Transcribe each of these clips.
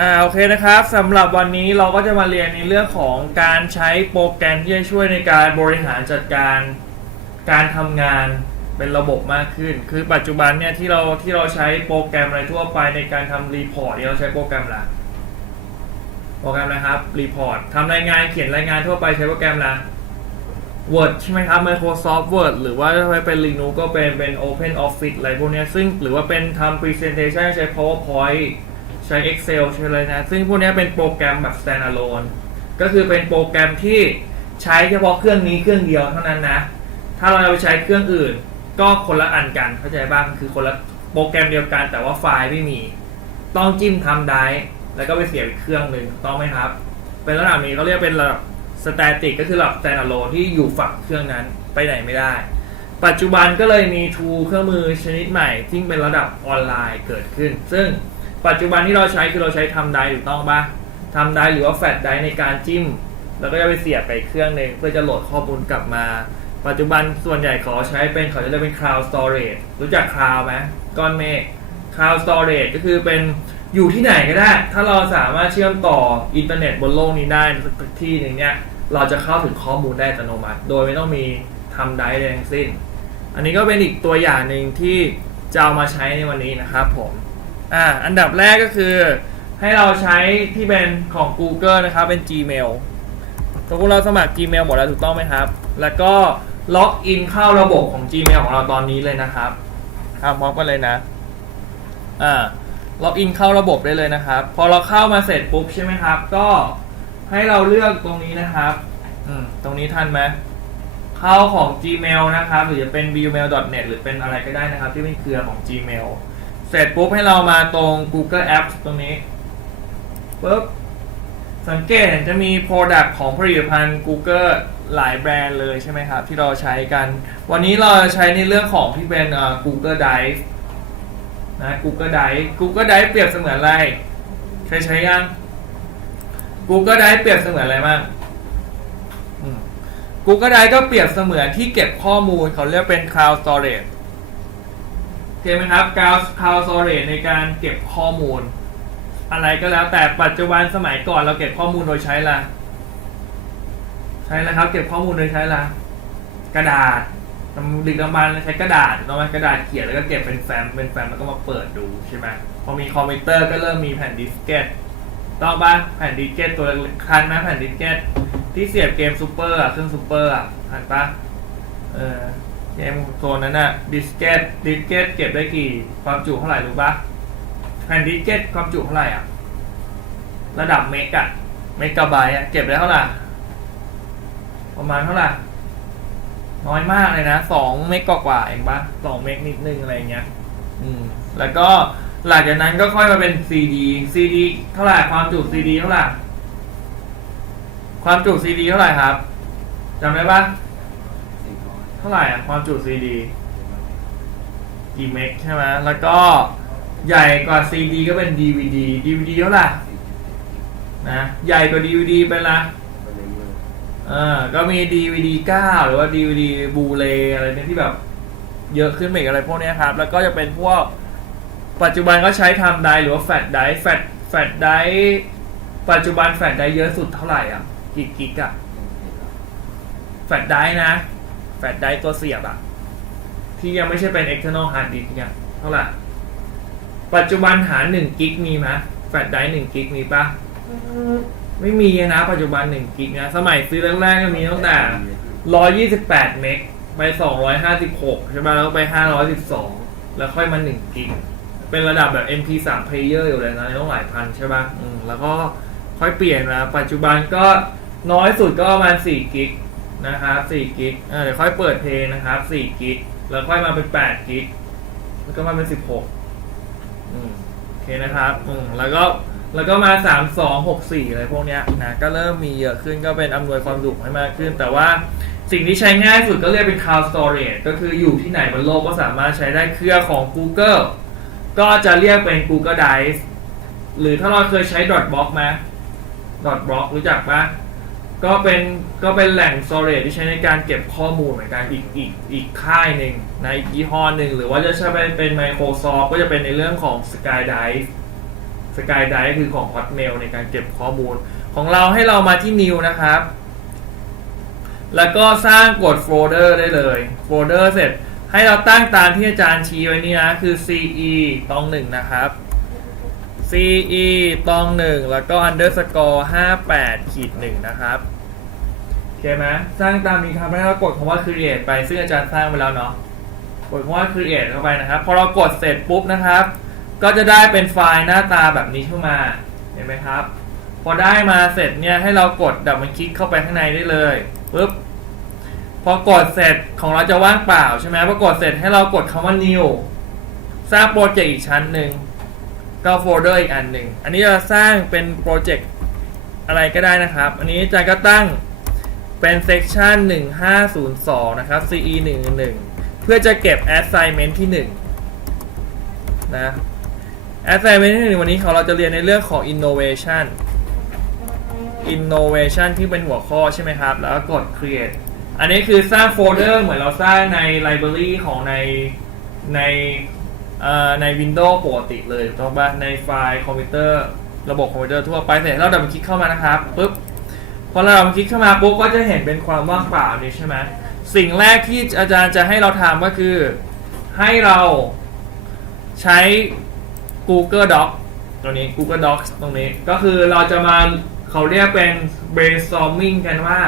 อ่าโอเคนะครับสำหรับวันนี้เราก็จะมาเรียนในเรื่องของการใช้โปรแกรมที่จะช่วยในการบริหารจัดการการทำงานเป็นระบบมากขึ้น คือปัจจุบันเนี่ยที่เราที่เราใช้โปรแกรมอะไรทั่วไปในการทำรีพอร์ตเนี่ยเราใช้โปรแกรมอะไรโปรแกรมนะครับรีพอร์ตทำรายงานเขียนรายงานทั่วไปใช้โปรแกรมอะไร Word ใช่ไหมครับ Microsoft Word หรือว่าถ้าเป็น Linux ก็เป็นเป็น Open Office อะไรพวกเนี้ยซึ่งหรือว่าเป็นทำ Presentation ใช้ PowerPoint ใช้ Excel ใช้อะไรนะ ซึ่งพวกนี้เป็นโปรแกรมแบบ standalone ก็คือเป็นโปรแกรมที่ใช้เฉพาะเครื่องนี้เครื่องเดียวเท่านั้นนะ ถ้าเราไปใช้เครื่องอื่น ก็คนละอันกันเข้าใจบ้างคือคนละโปรแกรมเดียวกันแต่ว่าไฟล์ไม่มี ต้องจิ้มทำได้ แล้วก็ไปเสียบเครื่องหนึ่งต้องไหมครับ เป็นระดับนี้เขาเรียกเป็นระดับ static ก็คือระดับ standalone ที่อยู่ฝั่งเครื่องนั้นไปไหนไม่ได้ ปัจจุบันก็เลยมี tool เครื่องมือชนิดใหม่ที่เป็นระดับออนไลน์เกิดขึ้น ซึ่ง ปัจจุบันที่เราใช้คือเราใช้ทำได้ถูกต้องปะทำได้หรือว่าแฟลชได้ในการจิ้ม แล้วก็จะไปเสียบไปเครื่องหนึ่งเพื่อจะโหลดข้อมูลกลับมา ปัจจุบันส่วนใหญ่เขาใช้เป็นเขาจะเรียกเป็น cloud storage รู้จัก cloud ไหมก้อนเมฆ cloud storage ก็คือเป็นอยู่ที่ไหนก็ได้ ถ้าเราสามารถเชื่อมต่ออินเทอร์เน็ตบนโลกนี้ได้สักที่หนึ่งเนี่ยเราจะเข้าถึงข้อมูลได้อัตโนมัติ โดยไม่ต้องมีทำได้เลยทั้งสิ้น อันนี้ก็เป็นอีกตัวอย่างหนึ่งที่จะเอามาใช้ในวันนี้นะครับผม อ่าอันดับแรกก็คือ ให้เราใช้ที่เป็นของ Google นะครับ เป็น Gmail สมมติเราสมัคร Gmail หมดแล้วถูกต้องไหมครับ แล้วก็ล็อกอินเข้าระบบของ Gmail ของเราตอนนี้เลยนะครับทำพร้อมกันเลยนะอ่าล็อกอินเข้าระบบได้เลยนะครับ พอเราเข้ามาเสร็จปุ๊บใช่ไหมครับ ก็ให้เราเลือกตรงนี้นะครับ อืมตรงนี้ทันไหมเข้าของ Gmail นะครับ หรือจะเป็น gmail.net หรือเป็นอะไรก็ได้นะครับ ที่เป็นเครือของ Gmail สร็จปุ๊บให้เรามาตรง Google Apps ตรงนี้ปุ๊บสังเกตเห็นจะมี Product ของผลิตภัณฑ์ Google หลายแบรนด์เลยใช่ไหมครับ ที่เราใช้กัน วันนี้เราใช้ในเรื่องของที่เป็น Google Drive นะ Google Drive Google Drive เปรียบเสมือนอะไรเคยใช้ยัง Google Drive เปรียบเสมือนอะไรบ้าง Google Drive ก็เปรียบเสมือนที่เก็บข้อมูลเขาเรียกเป็น Cloud Storage โอเคไหมครับ Cloud Cloud Storage ในการเก็บข้อมูล อะไรก็แล้วแต่ปัจจุบันสมัยก่อนเราเก็บข้อมูลโดยใช้ละใช้แล้วครับ เก็บข้อมูลโดยใช้ละกระดาษดึกดำบรรพ์ใช้กระดาษต้องไหมกระดาษเขียนแล้วก็เก็บเป็นแฟ้มเป็นแฟ้มแล้วก็มาเปิดดูใช่ไหมพอมีคอมพิวเตอร์ก็เริ่มมีแผ่นดิสเกตต้องปะแผ่นดิสเกตตัวคันนะแผ่นดิสเกตที่เสียบเกมซูเปอร์อะเครื่องซูเปอร์อะหันปะเออ เกมโซนนั้นอะดิสเกตดิสเกตเก็บได้กี่ ความจุเท่าไหร่รู้ปะแผ่นดิสเกตความจุเท่าไหร่อะ ระดับเมกอะเมกะไบต์อะเก็บได้เท่าไหร่ประมาณเท่าไหร่น้อยมากเลยนะสองเมกกว่าเองปะสองเมกนิดนึงอะไรเงี้ย อืม แล้วก็หลังจากนั้นก็ค่อยมาเป็นซีดีซีดีเท่าไหร่ความจุซีดีเท่าไหร่ความจุซีดีเท่าไหร่ครับจำได้ปะ ท่าไหร่อะความจุซีดีกี่เมกใช่ไหมแล้วก็ใหญ่กว่า CD ก็เป็น DVD DVD เท่าไหร่นะใหญ่กว่า DVD เป็นละเออก็มี DVD 9 หรือว่า DVD บูเลอะไรเนี่ยที่แบบเยอะขึ้นไปอีกอะไรพวกนี้ครับ แล้วก็จะเป็นพวกปัจจุบันก็ใช้ทำไดหรือว่าแฟลชไดแฟลชแฟลชไดปัจจุบันแฟลชไดเยอะสุดเท่าไหร่อะ กี่กิกอะแฟลชไดนะ ลชไดร์ตัวเสียบอะที่ยังไม่ใช่เป็น external hard disk เนี่ยเท่าไหร่ปัจจุบันหา1กิกมีไหมแฟลชไดร์1กิกมีปะไม่มีนะ ปัจจุบัน1กิกนะสมัยซื้อแรกๆก็มีตั้งแต่128เมกไป256ใช่ไหมแล้วไป512แล้วค่อยมา1กิกเป็นระดับแบบ MP3 player อยู่เลยนะต้องหลายพันใช่ป่ะแล้วก็ค่อยเปลี่ยนมาปัจจุบันก็น้อยสุดก็ประมาณ4กิก นะครับ4กิกอ่าเดี๋ยวค่อยเปิดเพลงนะครับ4กิกแล้วค่อยมาเป็น8กิกแล้วก็มาเป็น16อืมโอเคนะครับอืมแล้วก็แล้วก็มา 3 2 6 4อะไรพวกเนี้ยนะก็เริ่มมีเยอะขึ้นก็เป็นอำนวยความสะดวกให้มากขึ้น แต่ว่าสิ่งที่ใช้ง่ายสุดก็เรียกเป็น cloud storage ก็คืออยู่ที่ไหนบนโลกก็สามารถใช้ได้เครือของ Google ก็จะเรียกเป็น Google Drive หรือถ้าเราเคยใช้ Dropbox ไหม Dropbox รู้จักปะ ก็เป็นก็เป็นแหล่ง storage ที่ใช้ในการเก็บข้อมูลเหมือนกันอีกอีกอีกค่ายหนึ่งในะอีกยี่ห้อหนึ่งหรือว่าจะใช้เป็นเป็น Microsoft ก็จะเป็นในเรื่องของ Skydive Skydive คือของ Hotmail ในการเก็บข้อมูล ของเราให้เรามาที่ New นะครับ แล้วก็สร้างกดโฟลเดอร์ได้เลยโฟลเดอร์เสร็จให้เราตั้งตามที่อาจารย์ชี้ไว้นี่นะ คือ CE ตองหนึ่งนะครับ CE ตองหนึ่งแล้วก็ underscore 58ขีดหนึ่งนะครับโอเคไหมสร้างตามนี้ครับแล้วเรากดคำว่า create ไปซึ่งอาจารย์สร้างไปแล้วเนาะกดคำว่า create เข้าไปนะครับ พอเรากดเสร็จปุ๊บนะครับ ก็จะได้เป็นไฟล์หน้าตาแบบนี้ขึ้นมาเห็นไหมครับ พอได้มาเสร็จเนี่ยให้เรากดดับมันคลิกเข้าไปข้างในได้เลยปุ๊บพอกดเสร็จของเราจะว่างเปล่าใช่ไหมพอกดเสร็จให้เรากดคำว่า new สร้างโปรเจกต์อีกชั้นหนึ่ง ก็โฟลเดอร์อีกอันหนึ่ง อันนี้เราสร้างเป็นโปรเจกต์อะไรก็ได้นะครับ อันนี้อาจารย์ก็ตั้งเป็น section 1502 นะครับ CE 11เพื่อจะเก็บ assignment ที่ 1 นะ assignment ที่ 1 วันนี้ของเราจะเรียนในเรื่องของ innovation innovation ที่เป็นหัวข้อใช่ไหมครับ แล้วก็กด create อันนี้คือสร้างโฟลเดอร์เหมือนเราสร้างใน library ของในใน ใน Windows ปกติเลยถูกป่ะในไฟล์คอมพิวเตอร์ระบบคอมพิวเตอร์ทั่วไปเสร็จเราดับคลิกเข้ามานะครับปุ๊บพอเราดับคลิกเข้ามาปุ๊บก็จะเห็นเป็นความว่างเปล่านี้ใช่ไหมสิ่งแรกที่อาจารย์จะให้เราทำก็คือ ให้เราใช้ Google Doc ตัวนี้ Google Docs ตรงนี้ก็คือเราจะมาเขาเรียกเป็น brainstorming กันว่า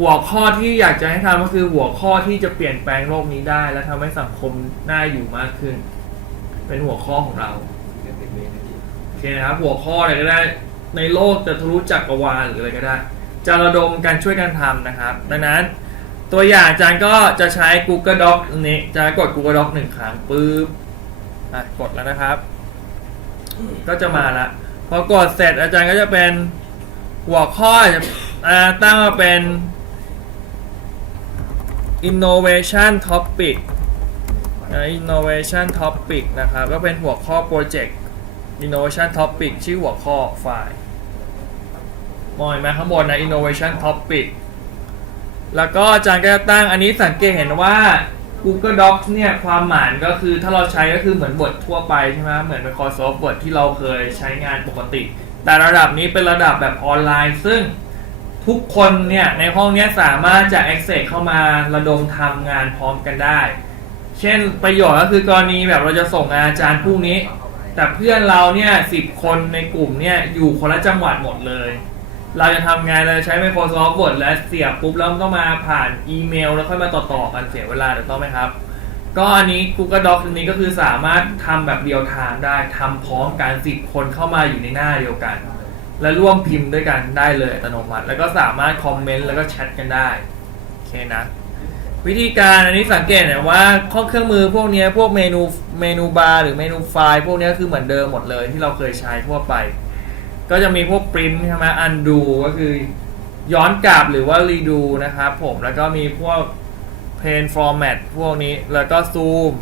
หัวข้อที่อยากจะให้ทำก็คือหัวข้อที่จะเปลี่ยนแปลงโลกนี้ได้ และทำให้สังคมน่าอยู่มากขึ้น เป็นหัวข้อของเราโอเคนะครับ หัวข้ออะไรก็ได้ ในโลกจะทะลุจักรวาลหรืออะไรก็ได้ จะระดมการช่วยกันทำนะครับ ดังนั้น ตัวอย่างอาจารย์ก็จะใช้ Google Doc ตรงนี้จะกด Google Doc หนึ่งครั้งปุ๊บอะกดแล้วนะครับ ก็จะมาละพอกดเสร็จอาจารย์ก็จะเป็นหัวข้อจะตั้งมาเป็น innovation topic innovation topic นะครับ ก็เป็นหัวข้อโปรเจกต์ innovation topic ชื่อหัวข้อไฟล์มองเห็นไหมข้างบนนะ innovation topic แล้วก็อาจารย์ก็จะตั้งอันนี้สังเกตเห็นว่า Google Docs เนี่ยความหมายก็คือถ้าเราใช้ก็คือเหมือน Word ทั่วไปใช่ไหมเหมือน Microsoft Word ที่เราเคยใช้งานปกติ แต่ระดับนี้เป็นระดับแบบออนไลน์ ซึ่ง ทุกคนเนี่ยในห้องเนี้ยสามารถจะ access เข้ามาระดมทำงานพร้อมกันได้ เช่นประโยชน์ก็คือกรณีแบบเราจะส่งงานอาจารย์พรุ่งนี้ แต่เพื่อนเราเนี่ยสิบคนในกลุ่มเนี่ยอยู่คนละจังหวัดหมดเลย เราจะทำงานเราจะใช้ Microsoft Word และเสียบปุ๊บแล้วต้องมาผ่านอีเมล แล้วค่อยมาต่อๆกันเสียเวลาถูกต้องไหมครับ ก็อันนี้ Google Docs อันนี้ก็คือสามารถทำแบบเดียวทางได้ทำพร้อมกันสิบคนเข้ามาอยู่ในหน้าเดียวกัน และร่วมพิมพ์ด้วยกันได้เลยอัตโนมัติ แล้วก็สามารถคอมเมนต์แล้วก็แชทกันได้โอเคนะ วิธีการอันนี้สังเกตนะว่าข้อเครื่องมือพวกนี้พวกเมนูเมนูบาร์หรือเมนูไฟล์พวกนี้คือเหมือนเดิมหมดเลยที่เราเคยใช้ทั่วไป ก็จะมีพวก print ใช่ไหม undo ก็คือย้อนกลับหรือว่า redo นะครับผมแล้วก็มีพวก pen format พวกนี้แล้วก็ zoom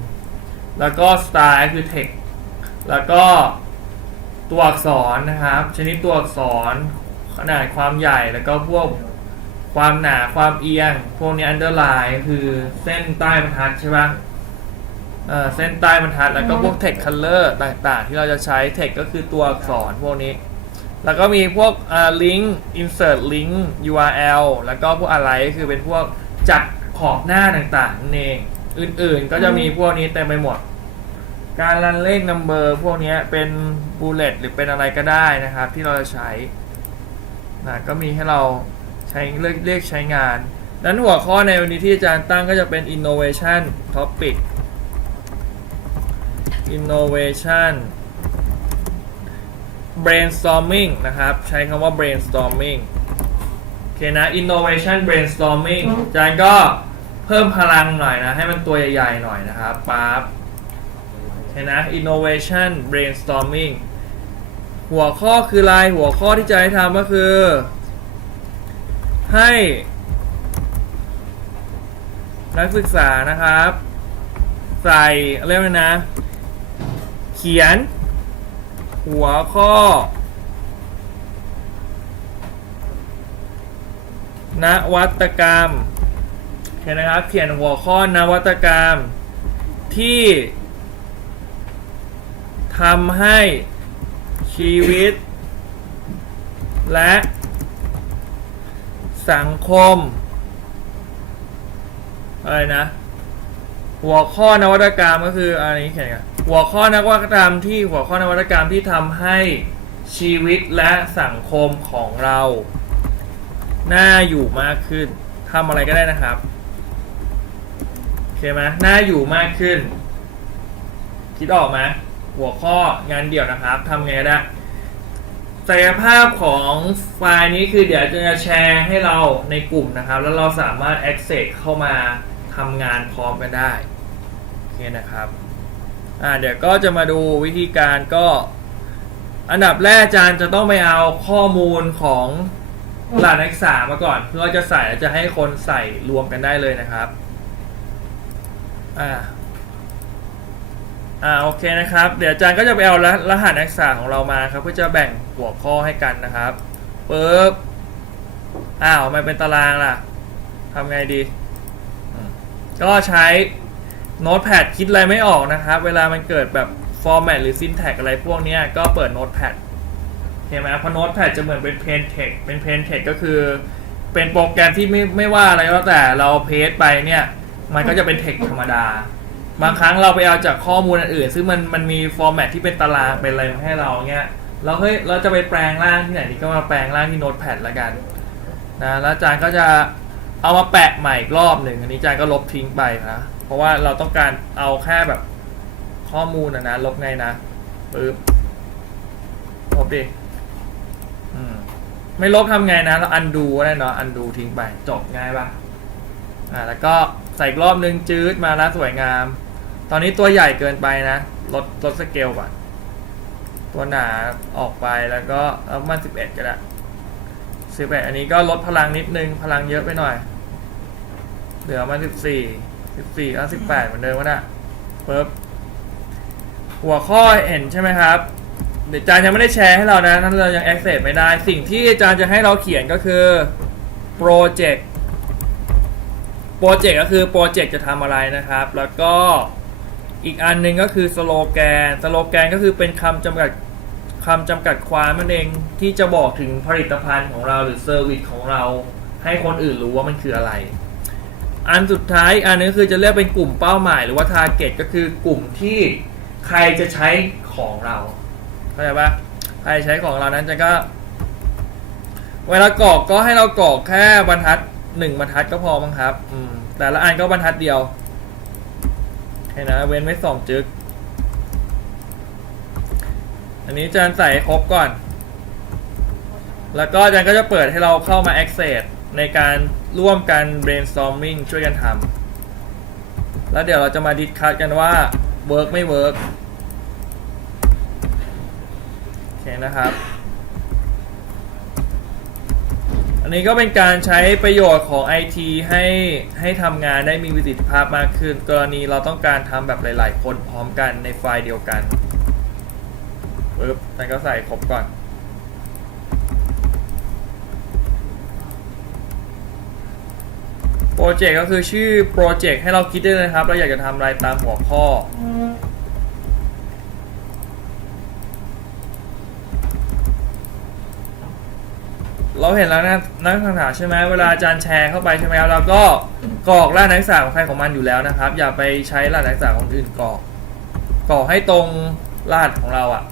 แล้วก็ style คือ text แล้วก็ ตัวอักษรนะครับ ชนิดตัวอักษรขนาดความใหญ่แล้วก็พวกความหนาความเอียง พวกนี้ underline คือเส้นใต้บรรทัดใช่ปะเออเส้นใต้บรรทัดแล้วก็พวก text color ต่างๆ ที่เราจะใช้ text ก็คือตัวอักษรพวกนี้ แล้วก็มีพวกอ่า link insert link URL แล้วก็พวกอะไรก็คือเป็นพวกจัดขอบหน้าต่างๆนั่นเอง อื่นๆก็จะมีพวกนี้เต็มไปหมด การรันเลขนัมเบอร์พวกนี้เป็นบูเลตหรือเป็นอะไรก็ได้นะครับ ที่เราจะใช้นะก็มีให้เราใช้เลือกเรียกใช้งานดังนั้นหัวข้อในวันนี้ที่อาจารย์ตั้งก็จะเป็น innovation topic innovation brainstorming นะครับ ใช้คำว่า brainstorming โอเคนะ innovation brainstorming อาจารย์ก็เพิ่มพลังหน่อยนะ ให้มันตัวใหญ่ๆหน่อยนะครับปั๊บ เห็นนะ innovation brainstorming หัวข้อคืออะไรหัวข้อที่จะให้ทำก็คือ ให้นักศึกษานะครับ ใส่เรียกว่านะ เขียน หัวข้อนวัตกรรมโอเคนะครับ เขียนหัวข้อนวัตกรรมที่ ทำให้ชีวิต และ สังคม อะไรนะ หัวข้อนวัตกรรมก็คืออันนี้เขียนกันหัวข้อนวัตกรรมที่หัวข้อนวัตกรรมที่ทำให้ชีวิตและสังคมของเราน่าอยู่มากขึ้นทำอะไรก็ได้นะครับโอเคไหมน่าอยู่มากขึ้น คิดออกไหม หัวข้องานเดี่ยวนะครับทำไงได้ศักยภาพของไฟล์นี้คือเดี๋ยวจะแชร์ให้เราในกลุ่มนะครับ แล้วเราสามารถ access เข้ามาทำงานพร้อมกันได้โอเคนะครับอ่าเดี๋ยวก็จะมาดูวิธีการก็ อันดับแรกอาจารย์จะต้องไปเอาข้อมูลของหลานนักศึกษามาก่อน เพื่อจะใส่จะให้คนใส่รวมกันได้เลยนะครับ อ่า อ่าโอเคนะครับ เดี๋ยวอาจารย์ก็จะไปเอารรหัสนักศึกษาของเรามาครับ เพื่อจะแบ่งหัวข้อให้กันนะครับปึ๊บอ้าวทำไมเป็นตารางล่ะทำไงดี ก็ใช้โน้ตแพดคิดอะไรไม่ออกนะครับ เวลามันเกิดแบบฟอร์แมตหรือ syntax อะไรพวกนี้ก็เปิดโน้ตแพดเห็นไหมเพราะโน้ตแพดจะเหมือนเป็นเพนเทคเป็นเพนเทคก็คือ เป็นโปรแกรมที่ไม่ไม่ว่าอะไรก็แล้วแต่เราเพจไปเนี่ย มันก็จะเป็นเทคธรรมดา บางครั้งเราไปเอาจากข้อมูลอื่น ซึ่งมันมันมีฟอร์แมตที่เป็นตารางเป็นอะไรมาให้เราเงี้ยเราเฮ้ยเราจะไปแปลงร่างที่ไหนนี่ก็มาแปลงร่างที่โน้ตแพดละกันนะแล้วอาจารย์ก็จะเอามาแปะใหม่อีกรอบหนึ่งอันนี้อาจารย์ก็ลบทิ้งไปนะเพราะว่าเราต้องการเอาแค่แบบข้อมูลนะนะลบไงนะปึ๊บลบดิไม่ลบทำไงนะเราอันดูได้เนาะอันดูทิ้งไปจบง่ายปะอ่าแล้วก็ใส่อีกรอบนึงจืดมาแล้วสวยงาม ตอนนี้ตัวใหญ่เกินไปนะลดลดสเกลก่อนตัวหนาออกไปแล้วก็เอามาสิบเอ็ดก็ได้สิบเอ็ดอันนี้ก็ลดพลังนิดนึงพลังเยอะไปหน่อย เหลือมาสิบสี่สิบสี่แล้วสิบแปดเหมือนเดิมก็ได้ปึ๊บหัวข้อเห็นใช่ไหมครับเดี๋ยวอาจารย์ยังไม่ได้แชร์ให้เรานะนั้นเรายัง access ไม่ได้ สิ่งที่อาจารย์จะให้เราเขียนก็คือ project โปรเจกต์ก็คือโปรเจกต์จะทำอะไรนะครับ แล้วก็ อีกอันหนึ่งก็คือสโลแกน สโลแกนก็คือเป็นคำจำกัดคำจำกัดความนั่นเองที่จะบอกถึงผลิตภัณฑ์ของเราหรือเซอร์วิสของเรา ให้คนอื่นรู้ว่ามันคืออะไร อันสุดท้ายอันนึงคือจะเรียกเป็นกลุ่มเป้าหมาย หรือว่าทาร์เก็ตก็คือกลุ่มที่ใครจะใช้ของเราเข้าใจปะใครใช้ของเรานั้นจะก็ เวลากรอกก็ให้เรากรอกแค่บรรทัดหนึ่งบรรทัดก็พอมั้งครับแต่ละอันก็บรรทัดเดียว โอเคนะ เว้นไว้สองจึก อันนี้อาจารย์ใส่ให้ครบก่อน แล้วก็อาจารย์ก็จะเปิดให้เราเข้ามา access ในการร่วมกัน brainstorming ช่วยกันทำแล้วเดี๋ยวเราจะมาดิสคัสกันว่า work ไม่ work โอเคนะครับ อันนี้ก็เป็นการใช้ประโยชน์ของ IT ให้ให้ทำงานได้มีประสิทธิภาพมากขึ้น กรณีเราต้องการทำแบบหลาย ๆ คนพร้อมกันในไฟล์เดียวกันปึ๊บแต่ก็ใส่ครบก่อนโปรเจกต์ก็คือชื่อโปรเจกต์ให้เราคิดได้เลยครับ เราอยากจะทำอะไรตามหัวข้อ เราเห็นแล้วนะนักศึกษาใช่ไหมเวลาอาจารย์แชร์เข้าไปใช่ไหมครับเราก็กรอกรหัสนักศึกษาของใครของมันอยู่แล้วนะครับ อย่าไปใช้รหัสนักศึกษาของคนอื่นกรอกกรอกให้ตรงรหัสของเราอะ่ะ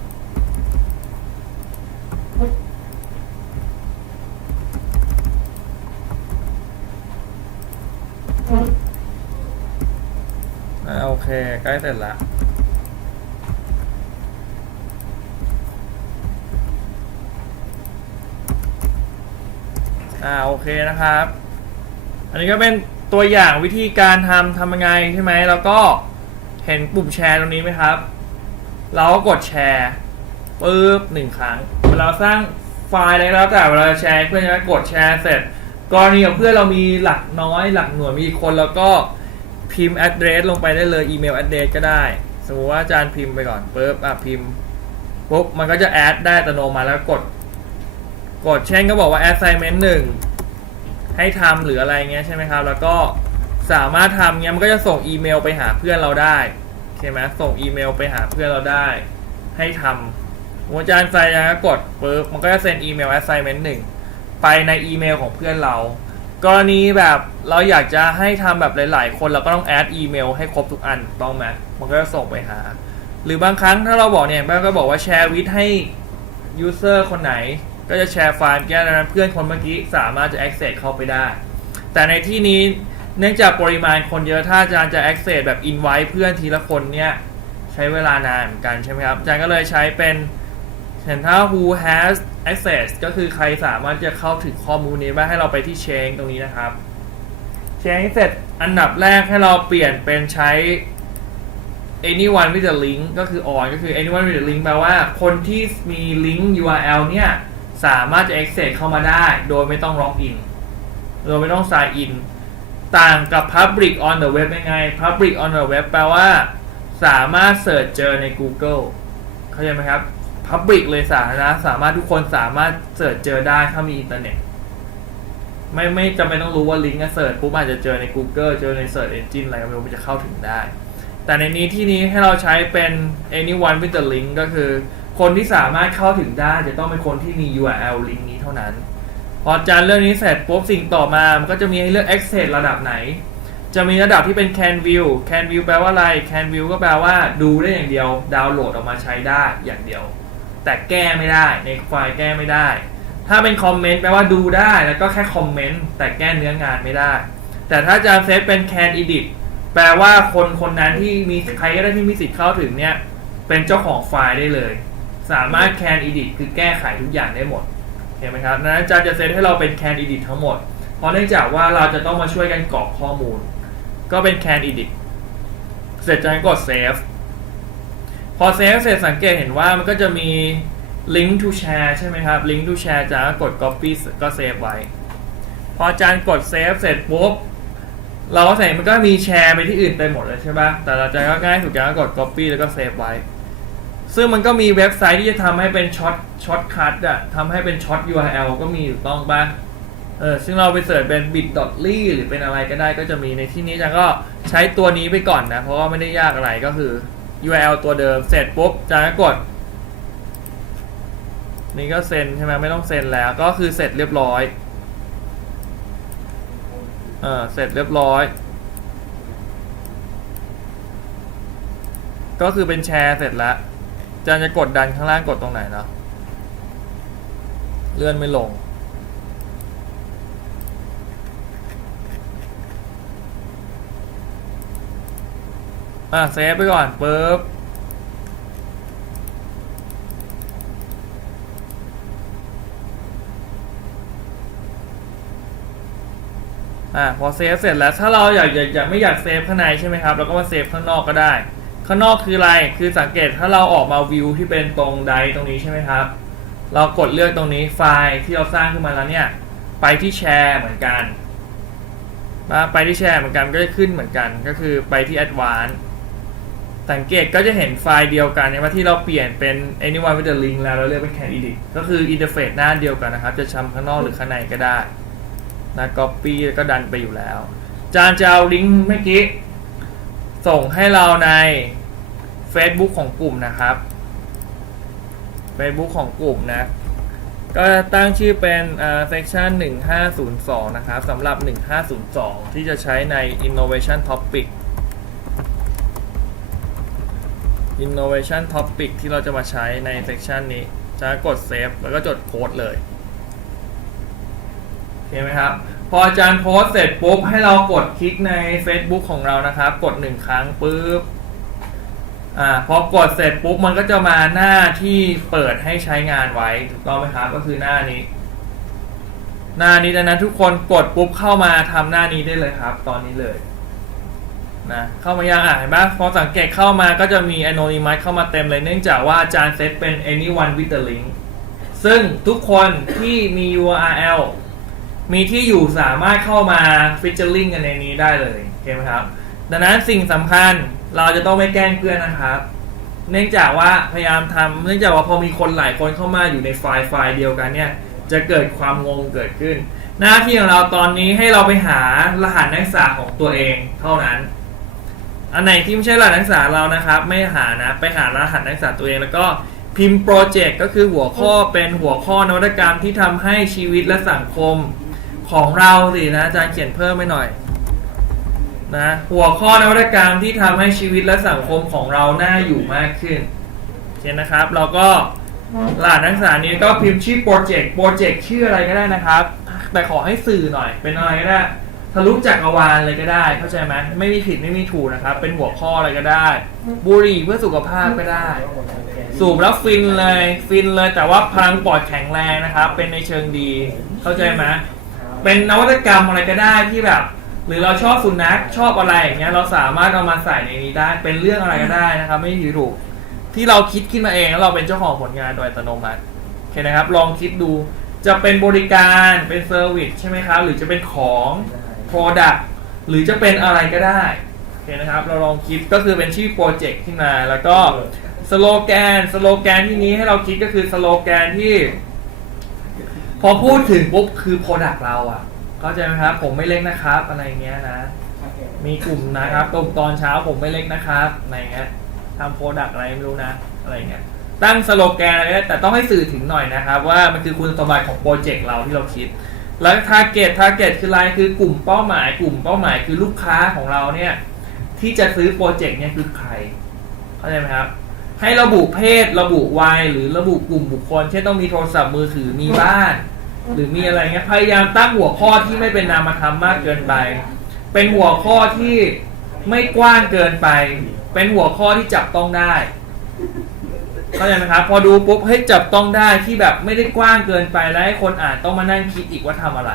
อ่าโอเคใกล้เสร็จแล้ว อ่าโอเคนะครับ อันนี้ก็เป็นตัวอย่างวิธีการทำทำยังไงใช่ไหมแล้วก็เห็นปุ่มแชร์ตรงนี้ไหมครับ เราก็กดแชร์ปุ๊บหนึ่งครั้งเวลาสร้างไฟล์อะไรแล้วแต่เวลาแชร์เพื่อนใช่ไหมกดแชร์เสร็จกรณีของเพื่อนเรามีหลักน้อยหลักหน่วยมีคนแล้วก็พิมพ์ address ลงไปได้เลยอีเมล address ก็ได้ สมมติว่าอาจารย์พิมพ์ไปก่อนปุ๊บอะพิมพ์ปุ๊บมันก็จะแอดได้อัตโนมัติแล้วกด กดเช่นก็บอกว่า assignment หนึ่งให้ทำหรืออะไรเงี้ยใช่ไหมครับ แล้วก็สามารถทำเงี้ยมันก็จะส่งอีเมลไปหาเพื่อนเราได้ใช่ไหมส่งอีเมลไปหาเพื่อนเราได้ ให้ทำอาจารย์ใส่ยังกดปุ๊บมันก็จะเซ็นอีเมล assignment หนึ่งไปในอีเมลของเพื่อนเรา กรณีแบบเราอยากจะให้ทำแบบหลาย ๆ คนเราก็ต้องแอดอีเมลให้ครบทุกอันถูกต้องไหมมันก็จะส่งไปหา หรือบางครั้งถ้าเราบอกเนี่ยบ้างก็บอกว่าแชร์วิดให้ยูเซอร์คนไหน ก็จะแชร์ไฟล์แก้นั้นเพื่อนคนเมื่อกี้สามารถจะ access เข้าไปได้ แต่ในที่นี้เนื่องจากปริมาณคนเยอะถ้าอาจารย์จะ access แบบ invite เพื่อนทีละคนเนี่ยใช้เวลานานเหมือนกันใช่ไหมครับอาจารย์ก็เลยใช้เป็นเห็นถ้า who has access ก็คือใครสามารถจะเข้าถึงข้อมูลนี้บ้างให้เราไปที่ chain ตรงนี้นะครับ chain เสร็จอันดับแรกให้เราเปลี่ยนเป็นใช้ anyone with a link ก็คือ on ก็คือ anyone with a link แปลว่าคนที่มีลิงก์ URL เนี่ย สามารถจะ access เข้ามาได้ โดยไม่ต้อง log in โดยไม่ต้อง sign in ต่างกับ public on the web ยังไง public on the web แปลว่า สามารถเสิร์ชเจอใน Google เข้าใจไหมครับ Public เลยสาธารณะสามารถทุกคนสามารถเสิร์ชเจอได้ถ้ามีอินเทอร์เน็ตไม่ไม่จำเป็นต้องรู้ว่าลิงก์เสิร์ชปุ๊บอาจจะเจอใน Google เจอใน Search Engine อะไรก็ไม่รู้มันจะเข้าถึงได้ แต่ในนี้ที่นี้ให้เราใช้เป็น anyone with the link ก็คือ คนที่สามารถเข้าถึงได้จะต้องเป็นคนที่มี URL ลิงก์นี้เท่านั้น พอจารย์เรื่องนี้เสร็จปุ๊บสิ่งต่อมา มันก็จะมีให้เลือก access ระดับไหน จะมีระดับที่เป็น can view can view แปลว่าอะไร can view ก็แปลว่าดูได้อย่างเดียว ดาวน์โหลดออกมาใช้ได้อย่างเดียว แต่แก้ไม่ได้ในไฟล์แก้ไม่ได้ ถ้าเป็นคอมเมนต์แปลว่าดูได้แล้วก็แค่คอมเมนต์แต่แก้เนื้องานไม่ได้ แต่ถ้าอาจารย์เซตเป็น can edit แปลว่าคนคนนั้นที่มีใครก็ได้ที่มีสิทธิ์เข้าถึงเนี่ยเป็นเจ้าของไฟล์ได้เลย สามารถ can edit คือแก้ไขทุกอย่างได้หมดเห็นไหมครับนั้นอาจารย์จะเซตให้เราเป็น can edit ทั้งหมด เพราะเนื่องจากว่าเราจะต้องมาช่วยกันกรอกข้อมูล ก็เป็น can edit เสร็จจากนั้นกด save พอ save เสร็จสังเกตเห็นว่ามันก็จะมี link to share ใช่ไหมครับ link to share จากนั้นกด copy ก็ save ไว้ พออาจารย์กด save เสร็จปุ๊บเราก็ใส่มันก็มีแชร์ไปที่อื่นไปหมดเลยใช่ปะแต่เราจะก็ง่ายสุดจากนั้นกด copy แล้วก็ save ไว้ ซึ่งมันก็มีเว็บไซต์ที่จะทำให้เป็นช็อตช็อตคัทอะทำให้เป็นช็อต URL ก็มีถูกต้องปะเออซึ่งเราไปเสิร์ชเป็น bit.ly หรือเป็นอะไรก็ได้ก็จะมีในที่นี้จังก็ใช้ตัวนี้ไปก่อนนะ เพราะว่าไม่ได้ยากอะไรก็คือ URL ตัวเดิมเสร็จปุ๊บจากนั้นกด นี่ก็เซ็นใช่ไหมไม่ต้องเซ็นแล้วก็คือเสร็จเรียบร้อยเออเสร็จเรียบร้อย ก็คือเป็นแชร์เสร็จแล้ว จารย์จะกดดันข้างล่างกดตรงไหนเนาะเลื่อนไม่ลง อะเซฟไปก่อนปุ๊บอะพอเซฟเสร็จแล้วถ้าเราอยากอยากอยากไม่อยากเซฟข้างในใช่ไหมครับเราก็มาเซฟข้างนอกก็ได้ ข้างนอกคืออะไร คือสังเกตถ้าเราออกมาวิวที่เป็นตรงไดตรงนี้ใช่ไหมครับ เรากดเลือกตรงนี้ไฟล์ที่เราสร้างขึ้นมาแล้วเนี่ย ไปที่แชร์เหมือนกันมาไปที่แชร์เหมือนกันก็จะขึ้นเหมือนกัน ก็คือไปที่ Advanced สังเกตก็จะเห็นไฟล์เดียวกันเนี่ยว่าที่เราเปลี่ยนเป็น anyone with the link แล้วเราเลือกเป็น can edit ก็คืออินเทอร์เฟซหน้าเดียวกันนะครับ จะชำข้างนอกหรือข้างในก็ได้นะ copy แล้วก็ดันไปอยู่แล้ว จานจะเอาลิงก์เมื่อกี้ ส่งให้เราใน Facebook ของกลุ่มนะครับ Facebook ของกลุ่มนะ ก็ตั้งชื่อเป็นเอ่อ section 1502 นะครับสำหรับ 1502 ที่จะใช้ใน innovation topic innovation topic ที่เราจะมาใช้ใน section นี้ จะกด save แล้วก็จดโค้ดเลย โอเคไหมครับ พออาจารย์โพสเสร็จปุ๊บให้เรากดคลิกใน Facebook ของเรานะครับ กด1ครั้งปุ๊บอ่าพอกดเสร็จปุ๊บมันก็จะมาหน้าที่เปิดให้ใช้งานไว้ถูกต้องไหมครับ ก็คือหน้านี้ หน้านี้ดังนั้นทุกคนกดปุ๊บเข้ามาทำหน้านี้ได้เลยครับ ตอนนี้เลยนะเข้ามายังอะเห็นปะพอสังเกตเข้ามาก็จะมี anonymous เข้ามาเต็มเลยเนื่องจากว่าอาจารย์เซตเป็น anyone with the link ซึ่งทุกคนที่มี URL มีที่อยู่สามารถเข้ามา featuring กันในนี้ได้เลยโอเคไหมครับ ดังนั้นสิ่งสำคัญเราจะต้องไม่แกล้งเพื่อนนะครับ เนื่องจากว่าพยายามทำเนื่องจากว่าพอมีคนหลายคนเข้ามาอยู่ในไฟล์ไฟล์เดียวกันเนี่ย จะเกิดความงงเกิดขึ้น หน้าที่ของเราตอนนี้ให้เราไปหารหัสนักศึกษาของตัวเองเท่านั้น อันไหนที่ไม่ใช่รหัสนักศึกษาเรานะครับ ไม่หานะไปหารหัสนักศึกษาตัวเองแล้วก็พิมพ์โปรเจกต์ก็คือหัวข้อเป็นหัวข้อนวัตกรรมที่ทำให้ชีวิตและสังคม ของเราสินะอาจารย์เขียนเพิ่มไปหน่อยนะหัวข้อนวัตกรรมที่ทำให้ชีวิตและสังคมของเราน่าอยู่มากขึ้นโอเคนะครับ เราก็หลานนักศึกษานี้ก็พิมพ์ชื่อโปรเจกต์โปรเจกต์ชื่ออะไรก็ได้นะครับ แต่ขอให้สื่อหน่อยเป็นอะไรก็ได้ทะลุจักรวาลเลยก็ได้เข้าใจไหมไม่มีผิดไม่มีถูกนะครับ เป็นหัวข้ออะไรก็ได้ บุหรี่เพื่อสุขภาพก็ได้ สูบแล้วฟินเลยฟินเลยแต่ว่าพลังปอดแข็งแรงนะครับ เป็นในเชิงดีเข้าใจไหม เป็นนวัตกรรมอะไรก็ได้ที่แบบ หรือเราชอบสุนัขชอบอะไรอย่างเงี้ยเราสามารถเอามาใส่ในนี้ได้ เป็นเรื่องอะไรก็ได้นะครับ ไม่ถือถูก ที่เราคิดขึ้นมาเองแล้วเราเป็นเจ้าของผลงานโดยอัตโนมัติโอเคนะครับ ลองคิดดูจะเป็นบริการเป็นเซอร์วิสใช่ไหมครับ หรือจะเป็นของ Product หรือจะเป็นอะไรก็ได้โอเคนะครับ เราลองคิดก็คือเป็นชื่อโปรเจกต์ขึ้นมาแล้วก็สโลแกนสโลแกนที่นี้ให้เราคิดก็คือสโลแกนที่ พอพูดถึงปุ๊บคือ Product เราอะ่ะเข้าใจไหมครับผมไม่เล็กนะครับอะไรเงี้ยนะ มีกลุ่มนะครับกลุ่มตอนเช้าผมไม่เล็กนะครับอะไรเงี้ยทำโปรดักอะไรไม่รู้นะอะไรเงี้ยตั้งสโลแกนอะไรก็ได้แต่ต้องให้สื่อถึงหน่อยนะครับ ว่ามันคือคุณสมบัติของโปรเจกต์เราที่เราคิด แล้วทาร์เก็ตทาร์เก็ตคืออะไรคือกลุ่มเป้าหมาย กลุ่มเป้าหมายคือลูกค้าของเราเนี่ยที่จะซื้อโปรเจกต์เนี่ยคือใครเข้าใจไหมครับให้ระบุเพศระบุวัยหรือระบุกลุ่มบุคคลเช่นต้องมีโทรศัพท์มือถือมีบ้าน หรือมีอะไรเงี้ยพยายามตั้งหัวข้อที่ไม่เป็นนามธรรมมากเกินไป เป็นหัวข้อที่ไม่กว้างเกินไป เป็นหัวข้อที่จับต้องได้เข้าใจไหมครับพอดูปุ๊บเฮ้จับต้องได้ที่แบบไม่ได้กว้างเกินไปแล้วให้คนอ่านต้องมานั่งคิดอีกว่าทำอะไร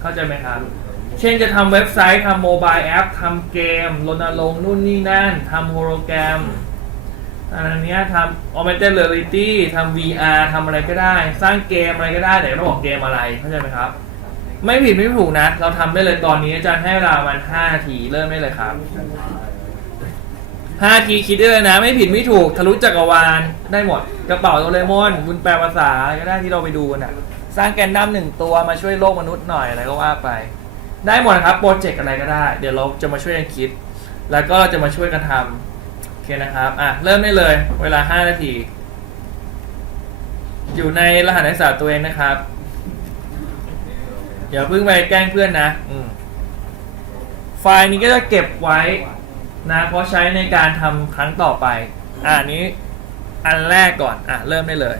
เข้าใจไหมครับ เช่นจะทำเว็บไซต์ทำโมบายแอปทำเกมรณรงค์นู่นนี่นั่นทำโฮโลแกรม อันนี้ทำ augmented reality ทำ VR ทำอะไรก็ได้ สร้างเกมอะไรก็ได้แต่ต้องบอกเกมอะไรเข้าใจไหมครับ ไม่ผิดไม่ถูกนะ เราทำได้เลยตอนนี้อาจารย์ให้เวลามัน5นาทีเริ่มได้เลยครับ5นาทีคิดได้เลยนะ ไม่ผิดไม่ถูก ทะลุจักรวาลได้หมด กระเป๋าโดเรมอนบุญแปลภาษาอะไรก็ได้ที่เราไปดูกันอะ สร้างแกนดั้มหนึ่งตัวมาช่วยโลกมนุษย์หน่อยอะไรก็ว่าไป ได้หมดนะครับโปรเจกต์อะไรก็ได้ เดี๋ยวเราจะมาช่วยกันคิด แล้วก็จะมาช่วยกันทำ เคนะครับ อะ เริ่มได้เลย เวลา 5 นาที อยู่ในรหัสนักศึกษาตัวเองนะครับอย่าเพิ่งไปแกล้งเพื่อนนะ อืม ไฟล์นี้ก็จะเก็บไว้นะ เพราะใช้ในการทำครั้งต่อไป อ่านี้ อันแรกก่อน อะ เริ่มได้เลย